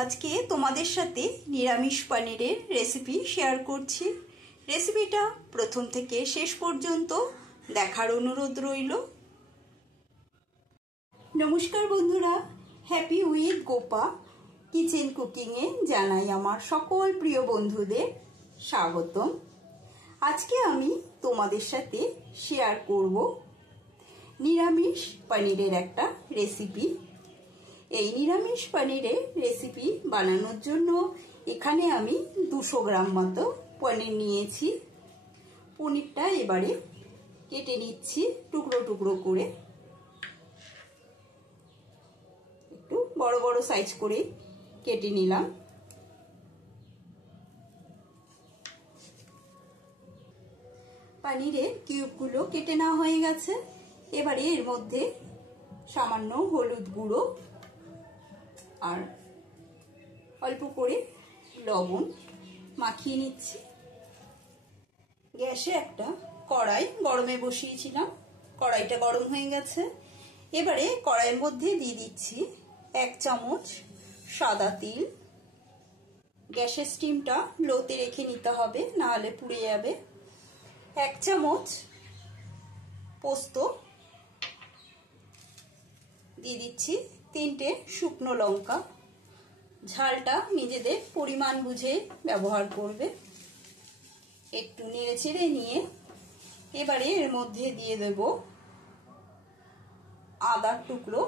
আজকে তোমাদের সাথে নিরামিষ পনিরের রেসিপি শেয়ার করছি। রেসিপিটা প্রথম থেকে শেষ পর্যন্ত দেখার অনুরোধ রইল। নমস্কার বন্ধুরা, হ্যাপি উইথ গোপা কিচেন কুকিংয়ে জানাই আমার সকল প্রিয় বন্ধুদের স্বাগতম। আজকে আমি তোমাদের সাথে শেয়ার করব নিরামিষ পনিরের একটা রেসিপি। এই নিরামিষ পনিরের রেসিপি বানানোর জন্য এখানে আমি 200 গ্রাম মতো পনির নিয়েছি। পনিরটা এবারে কেটে নিচ্ছি টুকরো টুকরো করে, একটু বড় বড় সাইজ করে কেটে নিলাম। পনিরের কিউবগুলো কেটে নেওয়া হয়ে গেছে। এবারে এর মধ্যে সামান্য হলুদ গুঁড়ো আর অল্প করে লবণ মাখিয়ে নিচ্ছি। গ্যাসে একটা কড়াই গরমে বসিয়েছিলাম, কড়াইটা গরম হয়ে গেছে। এবারে কড়াইয়ের মধ্যে দিয়ে দিচ্ছি 1 চামচ সাদা তিল। গ্যাসের স্টিমটা লোতে রেখে নিতে হবে, না হলে পুড়ে যাবে। 1 চামচ পোস্ত দিয়ে দিচ্ছি। 3টে শুকনো লঙ্কা, ঝালটা নিজেদের পরিমাণ বুঝে ব্যবহার করবে। একটু নেড়ে চেড়ে নিয়ে এবারে এর মধ্যে দিয়ে দেব আদার টুকরো,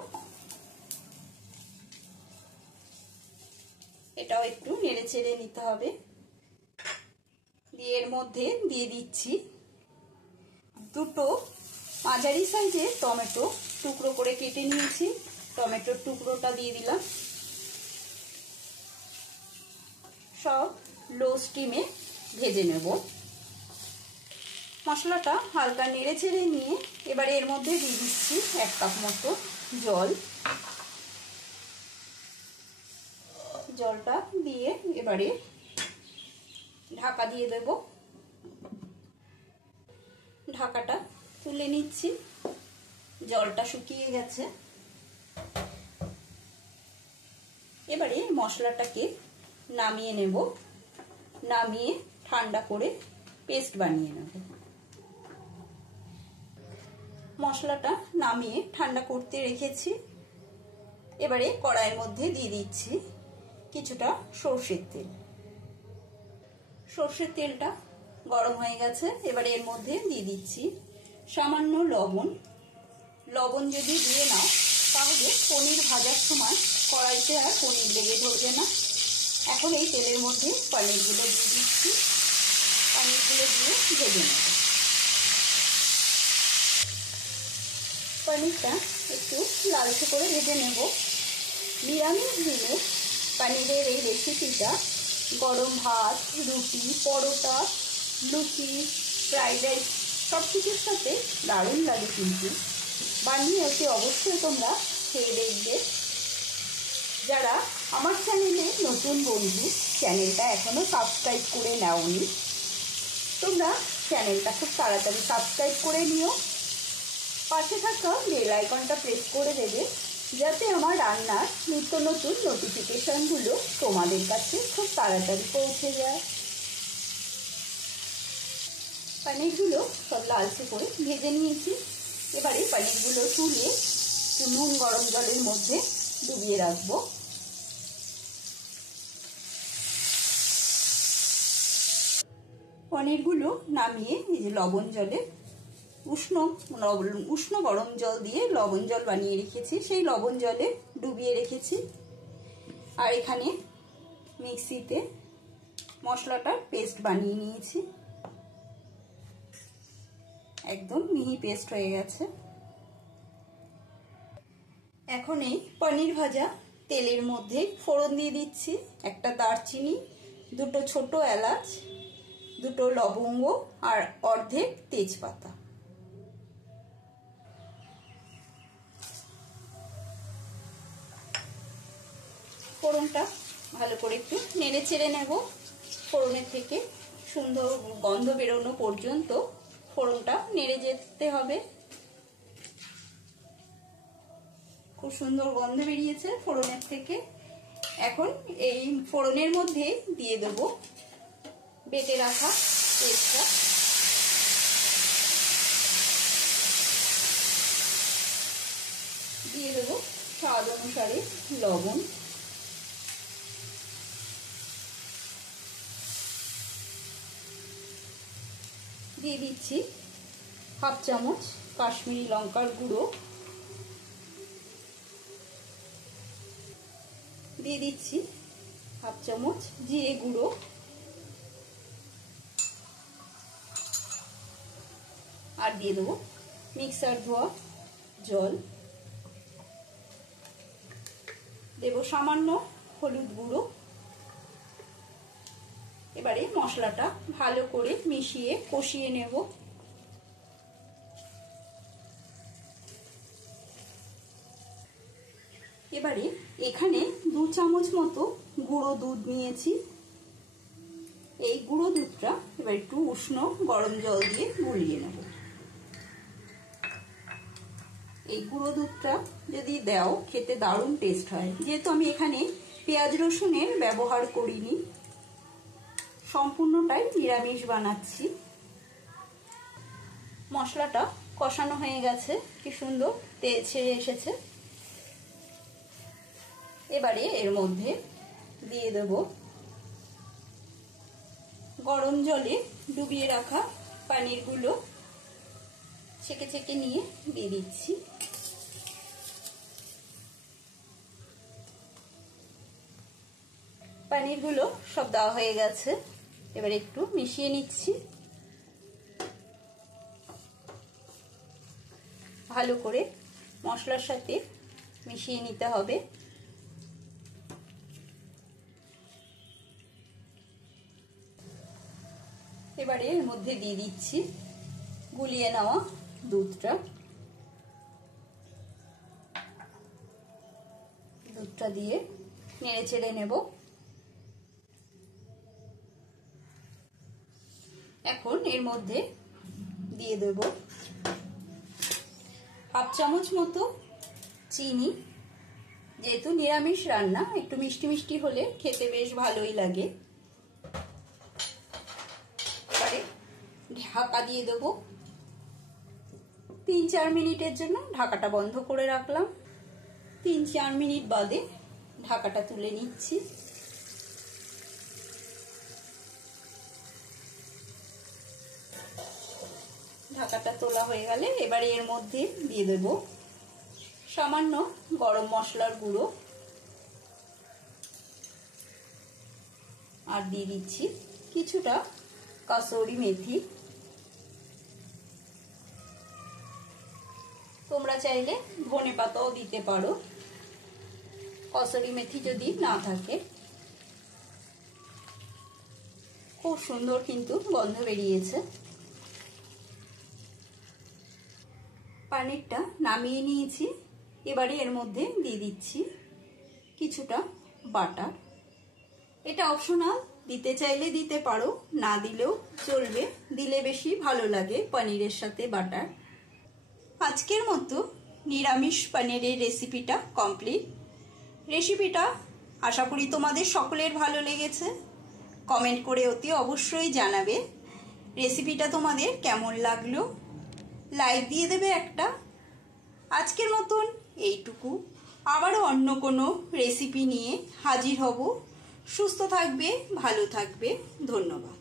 এটাও একটু নেড়ে চেড়ে নিতে হবে। দিয়ে এর মধ্যে দিয়ে দিচ্ছি 2টো মাঝারি সাইজের টমেটো টুকরো করে কেটে নিয়েছি। টমেটোর টুকরোটা দিয়ে দিলাম। সব লো স্টিমে ভেজে নেব। মশলাটা হালকা নেড়ে চেড়ে নিয়ে এবারে এর মধ্যে দিয়ে দিচ্ছি 1 কাপ মতো জল। জলটা দিয়ে এবারে ঢাকা দিয়ে দেব। ঢাকাটা তুলে নিচ্ছি, জলটা শুকিয়ে গেছে। এবারে মশলাটাকে নামিয়ে নেব, নামিয়ে ঠান্ডা করে পেস্ট বানিয়ে নেব। মশলাটা নামিয়ে ঠান্ডা করতে রেখেছি। এবারে কড়াইয়ের মধ্যে দিয়ে দিচ্ছি কিছুটা সর্ষের তেল। সর্ষের তেলটা গরম হয়ে গেছে। এবারে এর মধ্যে দিয়ে দিচ্ছি সামান্য লবণ। লবণ যদি দিয়ে নাও তাহলে পনির ভাজার সময় কড়াইতে আর পনির লেগে ধরবে না। এখন এই তেলের মধ্যে পনিরগুলো দিয়ে দিচ্ছি। পনিরগুলো দিয়ে ভেজে নেব। পনিরটা একটু লালচে করে ভেজে নেব। নিরামিষ দিনে পনিরের এই রেসিপিটা গরম ভাত, রুটি, পরোটা, লুচি, ফ্রাইড রাইস সব কিছুর সাথে দারুণ লাগে। কিন্তু বানিয়ে এসে অবশ্যই তোমরা খেয়ে দেখবে। যারা আমার চ্যানেলে নতুন বন্ধু, চ্যানেলটা এখনো সাবস্ক্রাইব করে নাওনি, তোমরা চ্যানেলটা খুব তাড়াতাড়ি সাবস্ক্রাইব করে নিও। পাশে থাকা বেল আইকনটা প্রেস করে দেবে, যাতে আমার রান্নার নিত্য নতুন নোটিফিকেশনগুলো তোমাদের কাছে খুব তাড়াতাড়ি পৌঁছে যায়। পনিরগুলো সব লালচে করে ভেজে নিয়েছি। এবারে পনিরগুলো তুলে নুন গরম জলের মধ্যে ডুবিয়ে রাখবো। পনিরগুলো নামিয়ে এই যে লবণ জলে উষ্ণ গরম জল দিয়ে লবণ জল বানিয়ে রেখেছি, সেই লবণ জলে ডুবিয়ে রেখেছি। আর এখানে মিক্সিতে মশলাটার পেস্ট বানিয়ে নিয়েছি। একদম মিহি পেস্ট হয়ে গেছে। এখন এই পনির ভাজা তেলের মধ্যে ফোড়ন দিয়ে দিচ্ছি। একটা দারচিনি, 2টো ছোট এলাচ, 2টো লবঙ্গ আর অর্ধেক তেজপাতা। ফোড়নটা ভালো করে একটু নেড়ে চেড়ে নেব। ফোড়নের থেকে সুন্দর গন্ধ বেরোনো পর্যন্ত ফোড়নটা নেড়ে যেতে হবে। খুব সুন্দর গন্ধ বেরিয়েছে ফোড়নের থেকে। এখন এই ফোড়নের মধ্যে দিয়ে দেব বেটে রাখা পেস্টটা। দিয়ে দেব স্বাদ অনুসারে লবণ, দিয়ে দিচ্ছি হাফ চামচ কাশ্মীরি লঙ্কার গুঁড়ো, দিয়ে দিচ্ছি হাফ চামচ জিরে গুঁড়ো, আর দিয়ে দেবো মিক্সার ধোয়া জল, দেব সামান্য হলুদ গুঁড়ো। এবারে মশলাটা ভালো করে মিশিয়ে কষিয়ে নেব। এবারে এখানে 2 চামচ মতো গুঁড়ো দুধ নিয়েছি। এই গুঁড়ো দুধটা এবার একটু উষ্ণ গরম জল দিয়ে গুলিয়ে নেব। এই গুঁড়ো দুধটা যদি দাও খেতে দারুণ টেস্ট হয়। যেহেতু আমি এখানে পেঁয়াজ রসুনের ব্যবহার করিনি, সম্পূর্ণটাই নিরামিষ বানাচ্ছি। মশলাটা কষানো হয়ে গেছে, কি সুন্দর তেল ছেড়ে এসেছে। এবারে এর মধ্যে দিয়ে দেব গরম জলে ডুবিয়ে রাখা পনিরগুলো, ছেঁকে ছেঁকে নিয়ে দিয়ে দিচ্ছি। পনিরগুলো সব দেওয়া হয়ে গেছে, এবার একটু মিশিয়ে নিচ্ছি। ভালো করে মশলার সাথে মিশিয়ে নিতে হবে। এবারে এর মধ্যে দিয়ে দিচ্ছি গুলিয়ে নেওয়া দুধটা। দুধটা দিয়ে নেড়ে চেড়ে নেব। এখন এর মধ্যে দিয়ে দেব হাফ চামচ মতো চিনি। যেহেতু নিরামিষ রান্না, একটু মিষ্টি মিষ্টি হলে খেতে বেশ ভালোই লাগে। এবারে ঢাকা দিয়ে দেব। 3-4 মিনিটের জন্য ঢাকাটা বন্ধ করে রাখলাম। 3-4 মিনিট বাদে ঢাকাটা তুলে নিচ্ছি। ঢাকাটা তোলা হয়ে গেলে এবারে এর মধ্যে দিয়ে দেব সামান্য গরম মশলার গুঁড়ো, আর দিয়ে দিচ্ছি কিছুটা কাসুরি মেথি। তোমরা চাইলে ধনে পাতাও দিতে পারো, কাসুরি মেথি যদি না থাকে। খুব সুন্দর কিন্তু গন্ধ বেরিয়েছে। পনিরটা নামিয়ে নিয়েছি। এবারে এর মধ্যে দিয়ে দিচ্ছি কিছুটা বাটার। এটা অপশনাল, দিতে চাইলে দিতে পারো, না দিলেও চলবে। দিলে বেশি ভালো লাগে পনিরের সাথে বাটার। আজকের মতো নিরামিষ পনিরের রেসিপিটা কমপ্লিট। রেসিপিটা আশা করি তোমাদের সকলের ভালো লেগেছে। কমেন্ট করে অতি অবশ্যই জানাবে রেসিপিটা তোমাদের কেমন লাগলো। লাইক দিয়ে দেবে একটা। আজকের মতন এইটুকু। আবারও অন্য কোনো রেসিপি নিয়ে হাজির হব। সুস্থ থাকবে, ভালো থাকবে। ধন্যবাদ।